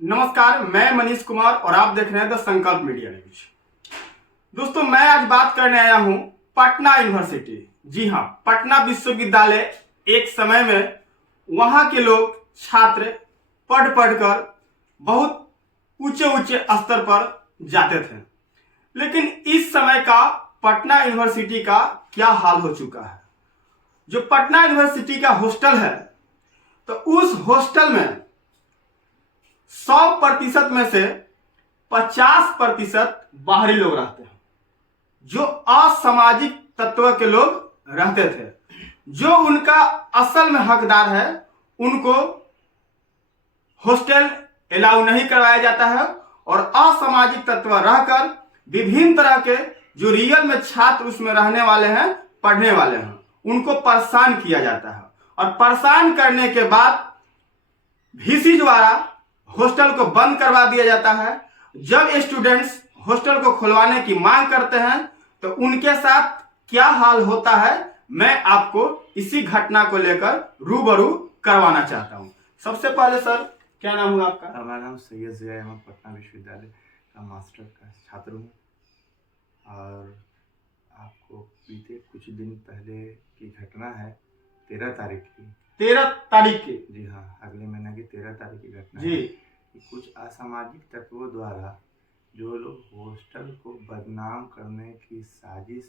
नमस्कार, मैं मनीष कुमार और आप देख रहे हैं द संकल्प मीडिया न्यूज। दोस्तों, मैं आज बात करने आया हूं पटना यूनिवर्सिटी। जी हां, पटना विश्वविद्यालय एक समय में वहां के लोग छात्र पढ़ कर बहुत ऊंचे ऊंचे स्तर पर जाते थे, लेकिन इस समय का पटना यूनिवर्सिटी का क्या हाल हो चुका है। जो पटना यूनिवर्सिटी का हॉस्टल है, तो उस हॉस्टल में 100% में से 50% बाहरी लोग रहते हैं, जो असामाजिक तत्व के लोग रहते थे। जो उनका असल में हकदार है, उनको हॉस्टल अलाउ नहीं करवाया जाता है और असामाजिक तत्व रहकर विभिन्न तरह के जो रियल में छात्र उसमें रहने वाले हैं, पढ़ने वाले हैं, उनको परेशान किया जाता है। और परेशान करने के बाद वीसी द्वारा हॉस्टल को बंद करवा दिया जाता है। जब स्टूडेंट्स हॉस्टल को खुलवाने की मांग करते हैं, तो उनके साथ क्या हाल होता है, मैं आपको इसी घटना को लेकर रूबरू करवाना चाहता हूं। सबसे पहले सर, क्या नाम हुआ आपका? हमारा नाम सैयद ज़िया अहमद, पटना विश्वविद्यालय का मास्टर का छात्र हूँ। और आपको बीते कुछ दिन पहले की घटना है, 13 तारीख की। 13 तारीख की? जी हाँ, अगले महीने की 13 तारीख की घटना जी। है कि कुछ असामाजिक तत्वों द्वारा जो लोग हॉस्टल को बदनाम करने की साजिश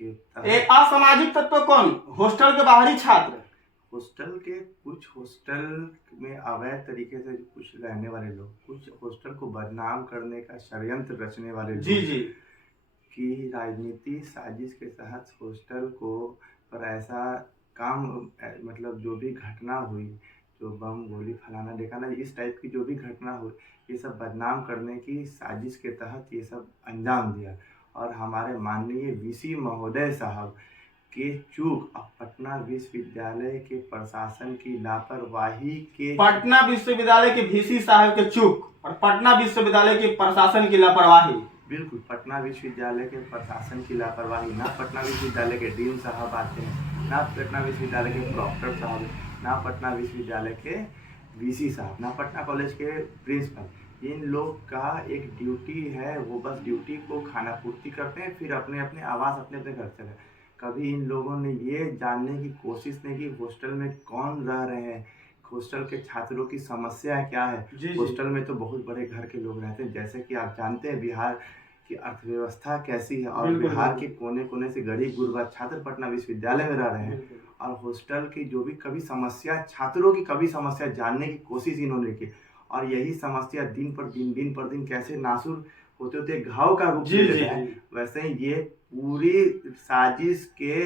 के तहत। असामाजिक तत्व कौन? हॉस्टल के बाहरी छात्र? हॉस्टल के कुछ हॉस्टल में अवैध तरीके से कुछ रहने वाले लोग, कुछ हॉस्टल को बदनाम करने का षड्यंत्र रचने वाले लोग, जी जी, की राजनीति साजिश के तहत हॉस्टल को पर ऐसा काम, मतलब जो भी घटना हुई, जो बम गोली फलाना देखा, इस टाइप की जो भी घटना हुई, ये सब बदनाम करने की साजिश के तहत ये सब अंजाम दिया। और हमारे माननीय वीसी महोदय साहब के चूक और पटना विश्वविद्यालय के प्रशासन की लापरवाही के, पटना विश्वविद्यालय के वीसी साहब के चूक और पटना विश्वविद्यालय के प्रशासन की लापरवाही। बिल्कुल, पटना विश्वविद्यालय के प्रशासन की लापरवाही। ना पटना विश्वविद्यालय के डीन साहब आते हैं, ना पटना विश्वविद्यालय के प्रॉक्टर साहब, ना पटना विश्वविद्यालय के वीसी साहब, ना पटना कॉलेज के प्रिंसिपल। इन लोग का एक ड्यूटी है, वो बस ड्यूटी को खाना पूर्ति करते हैं, फिर अपने अपने आवास अपने अपने घर चले। कभी इन लोगों ने ये जानने की कोशिश नहीं की हॉस्टल में कौन रह रहे हैं, हॉस्टल के छात्रों की समस्या क्या है। हॉस्टल में तो बहुत बड़े घर के लोग रहते हैं, जैसे कि आप जानते हैं बिहार की अर्थव्यवस्था कैसी है, और बिहार के कोने कोने से गरीब गुरबा छात्र पटना विश्वविद्यालय में रह रहे हैं। और हॉस्टल की जो भी कभी समस्या, छात्रों की कभी समस्या जानने की कोशिश इन्होंने की, और यही समस्या दिन पर दिन कैसे नासूर होते होते घाव का रूप ले लेता है। वैसे ही ये पूरी साजिश के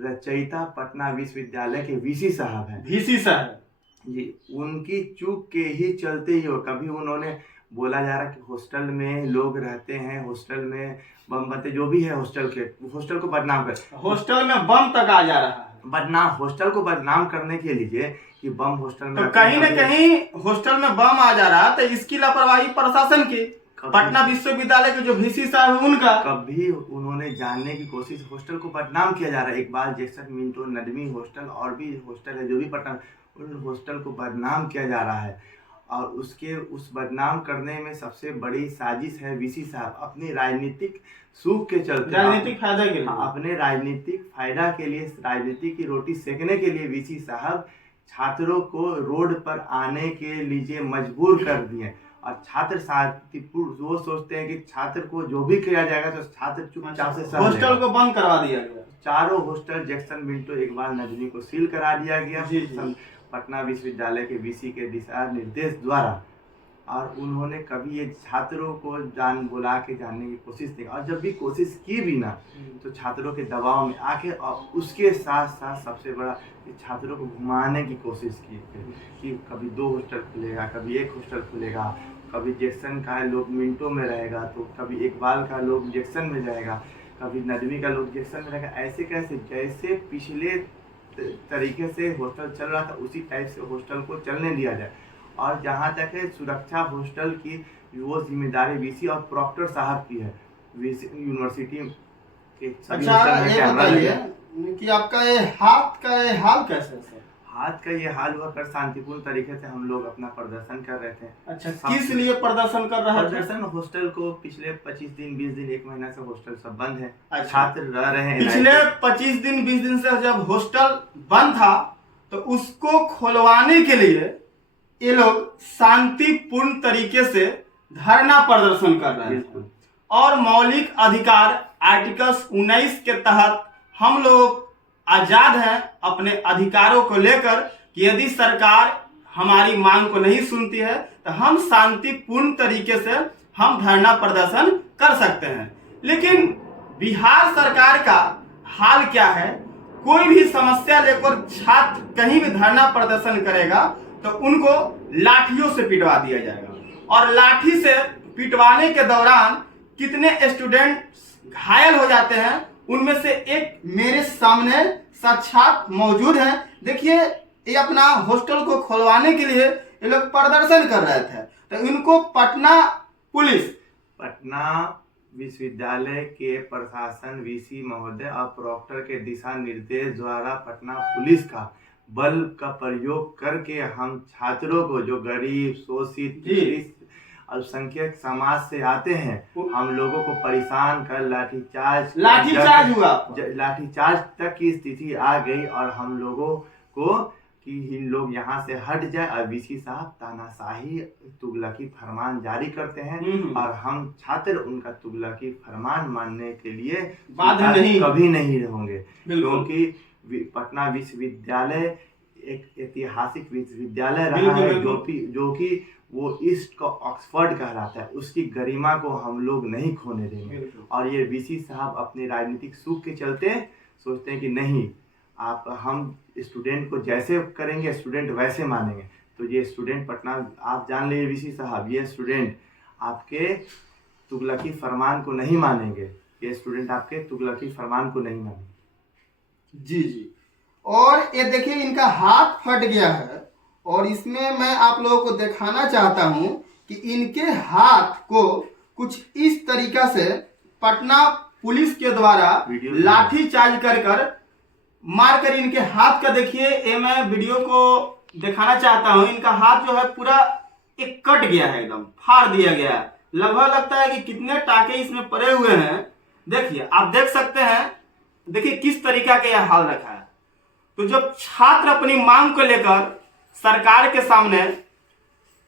रचयिता पटना विश्वविद्यालय के वीसी साहब हैं। वीसी साहब जी, उनकी चूक के ही चलते ही हो, कभी उन्होंने बोला जा रहा कि हॉस्टल में लोग रहते हैं, हॉस्टल में बम बनते, जो भी है हॉस्टल को बदनाम कर, हॉस्टल में बम तक आ जा रहा है। बदनाम, हॉस्टल को बदनाम करने के लिए कि बम हॉस्टल में, तो कहीं न कहीं हॉस्टल में बम आ जा रहा, तो इसकी लापरवाही प्रशासन की, पटना विश्वविद्यालय के जो वीसी साहब है उनका। कभी उन्होंने जानने की कोशिश, हॉस्टल को बदनाम किया जा रहा है। Iqbal Jackson Minto Nadvi hostel और भी हॉस्टल है जो भी पटना, उन हॉस्टल को बदनाम किया जा रहा है। और उस बदनाम करने में सबसे बड़ी साजिश है वीसी साहब अपनी राजनीतिक सूख के चलते, राजनीतिक फायदा के लिए, अपने राजनीतिक फायदा के लिए, राजनीति की रोटी सेकने के लिए वीसी साहब छात्रों को रोड पर आने के लिए मजबूर कर दिए। और छात्र शांतिपूर्ण, वो सोचते हैं कि छात्र को जो भी किया जाएगा तो छात्र चुपचाप से हॉस्टल को बंद करवा दिया गया। चारों hostel Jackson Minto Iqbal Nadvi को सील करा दिया गया पटना विश्वविद्यालय के वीसी के दिशा निर्देश द्वारा। और उन्होंने कभी ये छात्रों को बुला के जानने की कोशिश नहीं, और जब भी कोशिश की भी ना, तो छात्रों के दबाव में आके, और उसके साथ साथ सबसे बड़ा छात्रों को घुमाने की कोशिश की कि कभी 2 हॉस्टल खुलेगा, कभी 1 हॉस्टल खुलेगा, कभी जैक्सन का लोग मिंटो में रहेगा, तो कभी इकबाल का लोग जैक्सन में जाएगा, कभी नदवी का लोग जैक्सन में रहेगा। ऐसे कैसे, जैसे पिछले तरीके से हॉस्टल चल रहा था उसी टाइप से हॉस्टल को चलने दिया जाए। और जहाँ तक है सुरक्षा हॉस्टल की, वो जिम्मेदारी वीसी और प्रॉक्टर साहब की है। यूनिवर्सिटी के अच्छा, ये बताइए कि आपका ये हाथ का ये हाल कैसे है? हाथ का ये हाल हुआ कर शांतिपूर्ण तरीके से हम लोग अपना प्रदर्शन कर रहे थे। अच्छा, किस लिए प्रदर्शन कर रहे थे? प्रदर्शन हॉस्टल को पिछले 25 दिन 20 दिन 1 महीना से हॉस्टल सब बंद है। अच्छा। छात्र रह रहे हैं पिछले 25 दिन 20 दिन से जब हॉस्टल बंद था तो उसको खुलवाने के लिए ये लोग शांतिपूर्ण तरीके से धरना प्रदर्शन कर रहे हैं और मौलिक अधिकार आर्टिकल 19 के तहत हम लोग आजाद हैं अपने अधिकारों को लेकर कि यदि सरकार हमारी मांग को नहीं सुनती है तो हम शांतिपूर्ण तरीके से हम धरना प्रदर्शन कर सकते हैं। लेकिन बिहार सरकार का हाल क्या है, कोई भी समस्या लेकर छात्र कहीं भी धरना प्रदर्शन करेगा तो उनको लाठियों से पिटवा दिया जाएगा और लाठी से पिटवाने के दौरान कितने स्टूडेंट घायल हो जाते हैं उनमें से एक मेरे सामने साक्षात मौजूद हैं। देखिए, ये अपना हॉस्टल को खुलवाने के लिए ये लोग प्रदर्शन कर रहे थे तो इनको पटना विश्वविद्यालय के प्रशासन वीसी महोदय और प्रॉक्टर के दिशा निर्देश द्वारा पटना पुलिस का बल का प्रयोग करके हम छात्रों को जो गरीब शोषित अल्पसंख्यक समाज से आते हैं हम लोगों को परेशान कर लाठीचार्ज तक की स्थिति आ गई और हम लोगों को कि इन लोग यहाँ से हट जाए और वीसी साहब तानाशाही तुगलकी फरमान जारी करते हैं और हम छात्र उनका तुगलकी फरमान मानने के लिए कभी नहीं होंगे, क्योंकि पटना विश्वविद्यालय एक ऐतिहासिक विश्वविद्यालय रहा है जो कि वो ईस्ट का ऑक्सफोर्ड कहलाता है, उसकी गरिमा को हम लोग नहीं खोने देंगे। और ये वीसी साहब अपने राजनीतिक सुख के चलते सोचते हैं कि नहीं, हम स्टूडेंट को जैसे करेंगे स्टूडेंट वैसे मानेंगे। तो ये स्टूडेंट पटना आप जान लीजिए वीसी साहब, ये स्टूडेंट आपके तुगलकी फरमान को नहीं मानेंगे, ये स्टूडेंट आपके तुगलकी फरमान को नहीं मानेंगे। जी। और ये देखिए इनका हाथ फट गया है और इसमें मैं आप लोगों को दिखाना चाहता हूं कि इनके हाथ को कुछ इस तरीका से पटना पुलिस के द्वारा लाठी चार्ज कर मारकर इनके हाथ का देखिए, ये मैं वीडियो को दिखाना चाहता हूं। इनका हाथ जो है पूरा एक कट गया है, एकदम फाड़ दिया गया है। लगभग लगता है कि कितने टाके इसमें पड़े हुए हैं। देखिए, आप देख सकते हैं, देखिए किस तरीका का यह हाल रखा है। तो जब छात्र अपनी मांग को लेकर सरकार के सामने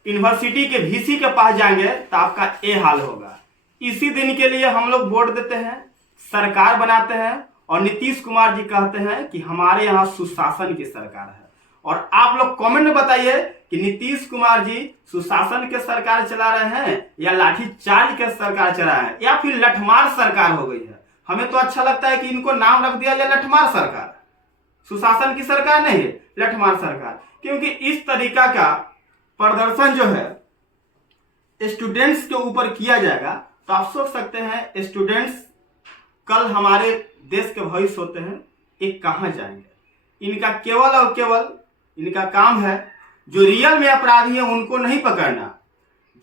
यूनिवर्सिटी के वीसी के पास जाएंगे तो आपका ये हाल होगा। इसी दिन के लिए हम लोग वोट देते हैं, सरकार बनाते हैं और नीतीश कुमार जी कहते हैं कि हमारे यहाँ सुशासन की सरकार है। और आप लोग कमेंट में बताइए कि नीतीश कुमार जी सुशासन के सरकार चला रहे हैं या लाठीचार्ज के सरकार चला रहे हैं या फिर लठमार सरकार हो गई है। हमें तो अच्छा लगता है कि इनको नाम रख दिया जाए लठमार सरकार, सुशासन की सरकार नहीं है, लठमार सरकार। क्योंकि इस तरीका का प्रदर्शन जो है स्टूडेंट्स के ऊपर किया जाएगा तो आप सोच सकते हैं स्टूडेंट्स कल हमारे देश के भविष्य होते हैं, एक कहां जाएंगे। इनका केवल और केवल इनका काम है जो रियल में अपराधी है उनको नहीं पकड़ना,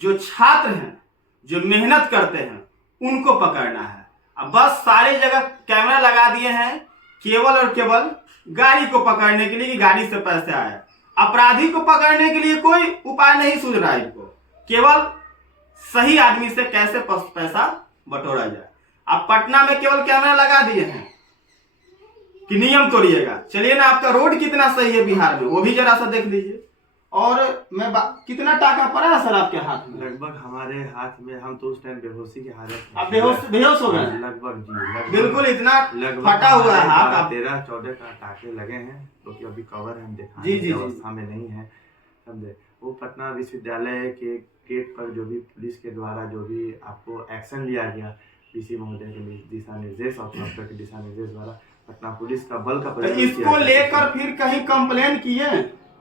जो छात्र हैं जो मेहनत करते हैं उनको पकड़ना है। अब बस सारे जगह कैमरा लगा दिए हैं केवल और केवल गाड़ी को पकड़ने के लिए कि गाड़ी से पैसे आए। अपराधी को पकड़ने के लिए कोई उपाय नहीं सूझ रहा है इनको, केवल सही आदमी से कैसे पैसा बटोरा जाए। आप पटना में केवल कैमरा लगा दिए हैं कि नियम तोड़िएगा। चलिए ना, आपका रोड कितना सही है बिहार में वो भी जरा सा देख लीजिए। और मैं कितना टाका पड़ा है सर आपके हाथ में? लगभग हमारे हाथ में, हम तो उस टाइम बेहोशी की हालत में। आप बेहोश हो गए? लगभग जी, बिल्कुल इतना फटा हुआ है हाथ। 13-14 का टाके लगे हैं क्योंकि अभी कवर है, हम दिखाने की अवस्था में नहीं है, समझे। वो पटना विश्वविद्यालय के गेट पर जो भी पुलिस के द्वारा जो भी आपको एक्शन लिया गया वीसी महोदय के दिशा निर्देश और प्रॉक्टर के दिशा निर्देश द्वारा पटना पुलिस का बल का प्रयोग किया। इसको लेकर फिर कहीं कंप्लेन किए?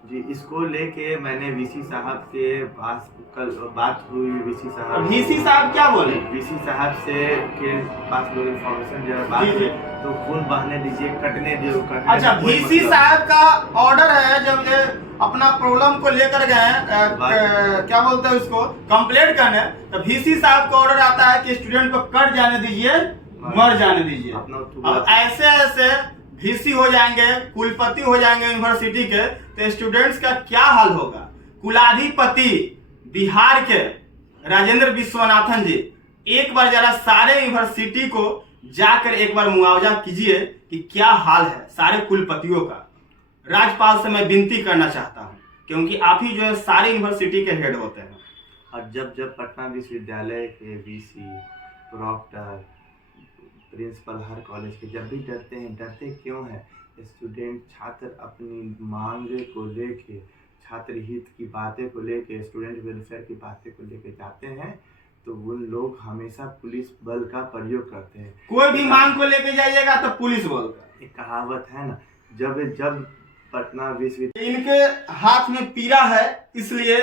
जी, इसको लेके मैंने वीसी साहब के पास कल बात हुई। वीसी साहब क्या बोले? वीसी साहब से के पास लोग इन्फॉर्मेशन जरा बात हुई तो खून बहने दीजिए, कटने दो। अच्छा, वीसी साहब का ऑर्डर है, जब ये अपना प्रॉब्लम को लेकर गए क्या बोलते हैं उसको कंप्लेंट करने, तो वीसी साहब का ऑर्डर आता है कि स्टूडेंट को कट जाने दीजिए, मर जाने दीजिए। अब ऐसे वीसी हो जाएंगे, कुलपति हो जाएंगे यूनिवर्सिटी के, तो स्टूडेंट्स का क्या हाल होगा। कुलाधिपति बिहार के राजेंद्र विश्वनाथन जी, एक बार जरा सारे यूनिवर्सिटी को जाकर एक बार मुआवजा कीजिए कि क्या हाल है सारे कुलपतियों का। राज्यपाल से मैं विनती करना चाहता हूँ, क्योंकि आप ही जो है सारे यूनिवर्सिटी के हेड होते हैं। और जब जब पटना विश्वविद्यालय के वीसी, प्रॉक्टर, प्रिंसिपल हर कॉलेज के जब भी डरते हैं, डरते क्यों हैं? स्टूडेंट छात्र अपनी मांग को लेके, छात्र हित की बातें को लेके, स्टूडेंट वेलफेयर की बातें को लेके जाते हैं, तो वो लोग हमेशा पुलिस बल का प्रयोग करते हैं। कोई भी मांग को लेके जाइएगा तो पुलिस बल का। एक कहावत है ना, जब जब पटना विश्वविद्यालय, इनके हाथ में पीड़ा है, इसलिए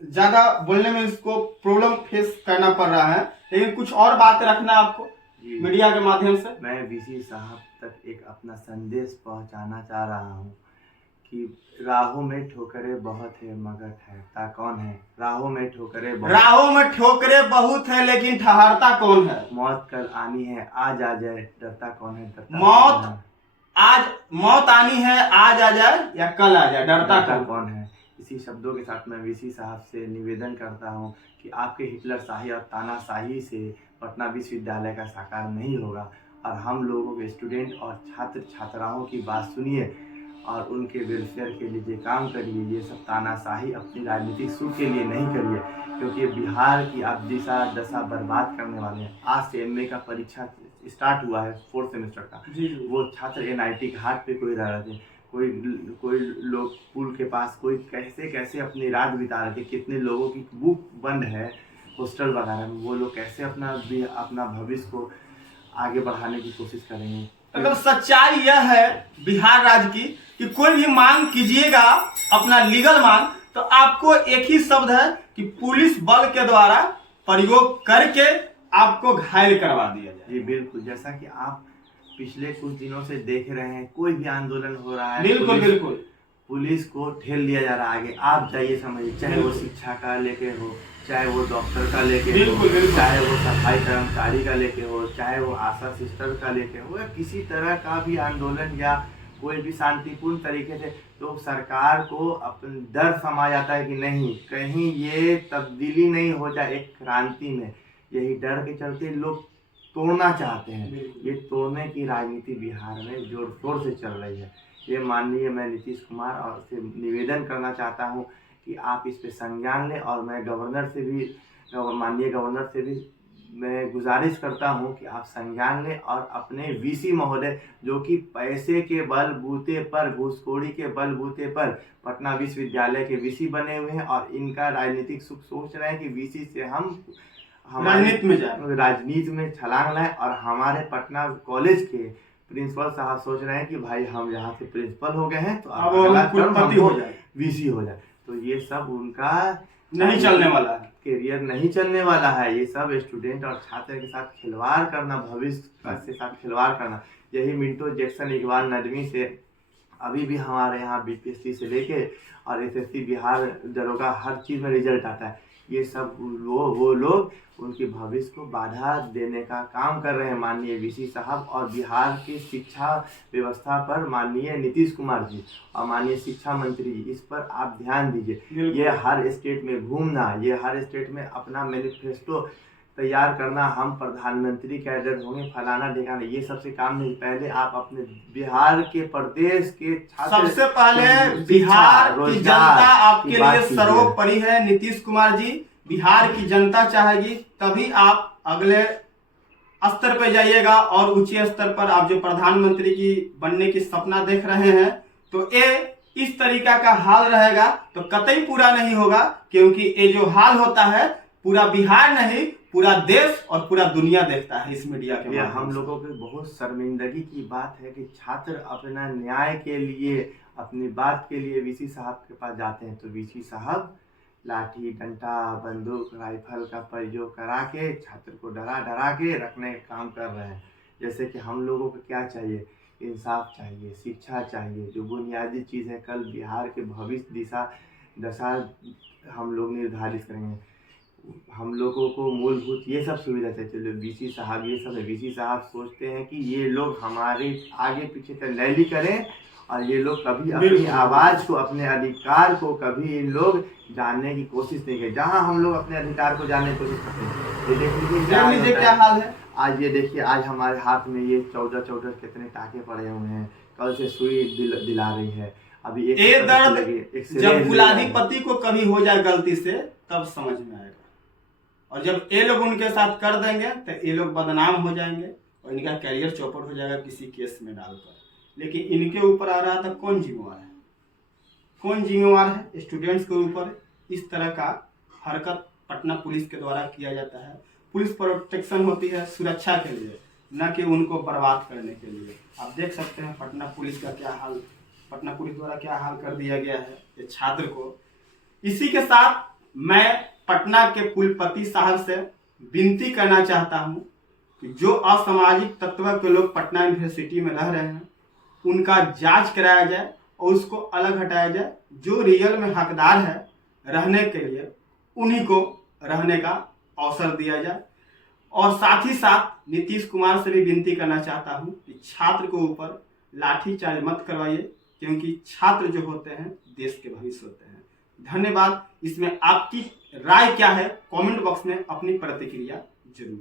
ज्यादा बोलने में इसको प्रॉब्लम फेस करना पड़ रहा है, लेकिन कुछ और बात रखना आपको मीडिया के माध्यम से। मैं वीसी साहब तक एक अपना संदेश पहुंचाना चाह रहा हूं कि राहों में ठोकरें बहुत है मगर ठहरता कौन है। राहों में ठोकरें बहुत है लेकिन ठहरता कौन है। मौत कल आनी है आज आ जाए, डरता कौन है, डरता मौत आनी है आज आ जाए या कल आ जाए, डरता कौन है। इसी शब्दों के साथ मैं वीसी साहब से निवेदन करता हूं कि आपके हिटलरशाही और तानाशाही से पटना विश्वविद्यालय का साकार नहीं होगा, और हम लोगों के स्टूडेंट और छात्र छात्राओं की बात सुनिए और उनके वेलफेयर के लिए काम करिए। ये सब तानाशाही अपनी राजनीतिक सुख के लिए नहीं करिए, क्योंकि बिहार की आप दिशा दशा बर्बाद करने वाले हैं। आज से एमए का परीक्षा स्टार्ट हुआ है 4th सेमेस्टर का। वो छात्र एनआईटी घाट पे कोई रह रहे थे, कोई लोग पुल के पास, कोई कैसे अपनी रात बिता रहे थे। कितने लोगों की बुक बंद है हॉस्टल वगैरह में, वो लोग कैसे अपना भविष्य को आगे बढ़ाने की कोशिश करेंगे। मतलब सच्चाई यह है बिहार राज्य की कि कोई भी मांग कीजिएगा अपना लीगल मांग, तो आपको एक ही शब्द है कि पुलिस बल के द्वारा प्रयोग करके आपको घायल करवा दिया जाए। जी बिल्कुल, जैसा कि आप पिछले कुछ दिनों से देख रहे हैं, कोई भी आंदोलन हो रहा है, बिल्कुल पुलिस को ठेल लिया जा रहा है आगे। आप जाइए समझिए, चाहे वो शिक्षा का लेके हो, चाहे वो डॉक्टर का लेके हो, चाहे वो सफाई कर्मचारी का लेके हो, चाहे वो आशा सिस्टर का लेके हो, या किसी तरह का भी आंदोलन या कोई भी शांतिपूर्ण तरीके से, तो सरकार को अपन डर समा जाता है कि नहीं कहीं ये तब्दीली नहीं हो जाए एक क्रांति में। यही डर के चलते लोग तोड़ना चाहते हैं। ये तोड़ने की राजनीति बिहार में जोर शोर से चल रही है। ये माननीय मैं नीतीश कुमार और से निवेदन करना चाहता हूँ कि आप इस पे संज्ञान लें, और मैं माननीय गवर्नर से भी मैं गुजारिश करता हूँ कि आप संज्ञान लें और अपने वीसी महोदय, जो कि पैसे के बलबूते पर, घूसखोरी के बलबूते पर पटना विश्वविद्यालय के वीसी बने हुए हैं, और इनका राजनीतिक सुख सोच रहे हैं कि वीसी से हम राजनीति में छलांग लाएं, और हमारे पटना कॉलेज के प्रिंसिपल साहब सोच रहे हैं कि भाई हम यहाँ से प्रिंसिपल हो गए हैं तो अब अगला टर्म हमको वीसी हो जाए। तो ये सब उनका नहीं चलने वाला है, करियर नहीं चलने वाला है। ये सब स्टूडेंट और छात्र के साथ खिलवाड़ करना, भविष्य के साथ खिलवाड़ करना। यही मिंटो जैक्सन, इकबाल नदवी से अभी भी हमारे यहाँ बीपीएससी से लेके और एसएससी बिहार दरोगा हर चीज़ में रिजल्ट आता है। ये सब वो लोग उनके भविष्य को बाधा देने का काम कर रहे हैं माननीय वीसी साहब, और बिहार की शिक्षा व्यवस्था पर माननीय नीतीश कुमार जी और माननीय शिक्षा मंत्री जी, इस पर आप ध्यान दीजिए। ये हर स्टेट में घूमना, ये हर स्टेट में अपना मैनिफेस्टो तैयार करना, हम प्रधानमंत्री कैडर होंगे, फलाना ढेकाना, ये सबसे काम नहीं। पहले आप अपने बिहार के प्रदेश के सबसे पहले बिहार की जनता आपके लिए सर्वोपरि है। नीतीश कुमार जी, बिहार की जनता चाहेगी तभी आप अगले स्तर पर जाइएगा, और ऊंचे स्तर पर आप जो प्रधानमंत्री की बनने की सपना देख रहे हैं, तो ये इस तरीका का हाल रहेगा तो कतई पूरा नहीं होगा, क्योंकि ये जो हाल होता है पूरा बिहार नहीं पूरा देश और पूरा दुनिया देखता है इस मीडिया के। हम लोगों की बहुत शर्मिंदगी की बात है कि छात्र अपना न्याय के लिए, अपनी बात के लिए वीसी साहब के पास जाते हैं, तो वीसी साहब लाठी डंडा बंदूक राइफल का प्रयोग करा के छात्र को डरा के रखने का काम कर रहे हैं। जैसे कि हम लोगों को क्या चाहिए, इंसाफ चाहिए, शिक्षा चाहिए, जो बुनियादी चीज़ है। कल बिहार के भविष्य दशा हम लोग निर्धारित करेंगे। हम लोगों को मूलभूत ये सब सुविधा चाहिए। चलो वीसी साहब ये सब है, वीसी साहब सोचते हैं कि ये लोग हमारे आगे पीछे तक रैली करें और ये लोग कभी अपनी आवाज़ को, अपने अधिकार को कभी इन लोग जानने की कोशिश नहीं करें। जहाँ हम लोग अपने अधिकार को जानने की कोशिश करते हैं, ये देखिए क्या हाल है। आज ये देखिए, आज हमारे हाथ में ये 14 कितने टाके पड़े हुए हैं। कल से सुई दिला रही है। अभी एक दर्द जब कुलाधिपति को कभी हो जाए गलती से तब समझ में आएगा, और जब ये लोग उनके साथ कर देंगे तो ये लोग बदनाम हो जाएंगे और इनका करियर चौपट हो जाएगा किसी केस में डालकर। लेकिन इनके ऊपर आ रहा था, कौन जिम्मेवार है? कौन जिम्मेवार है? स्टूडेंट्स के ऊपर इस तरह का हरकत पटना पुलिस के द्वारा किया जाता है। पुलिस प्रोटेक्शन होती है सुरक्षा के लिए, न कि उनको बर्बाद करने के लिए। आप देख सकते हैं पटना पुलिस का क्या हाल, पटना पुलिस द्वारा क्या हाल कर दिया गया है ये छात्र को। इसी के साथ मैं पटना के कुलपति साहब से विनती करना चाहता हूं कि जो असामाजिक तत्व के लोग पटना यूनिवर्सिटी में रह रहे हैं उनका जांच कराया जाए और उसको अलग हटाया जाए। जो रियल में हकदार है रहने के लिए उन्हीं को रहने का अवसर दिया जाए। और साथ ही साथ नीतीश कुमार से भी विनती करना चाहता हूं कि छात्र को ऊपर लाठीचार्ज मत करवाइए, क्योंकि छात्र जो होते हैं देश के भविष्य होते हैं। धन्यवाद। इसमें आपकी राय क्या है? कमेंट बॉक्स में अपनी प्रतिक्रिया जरूर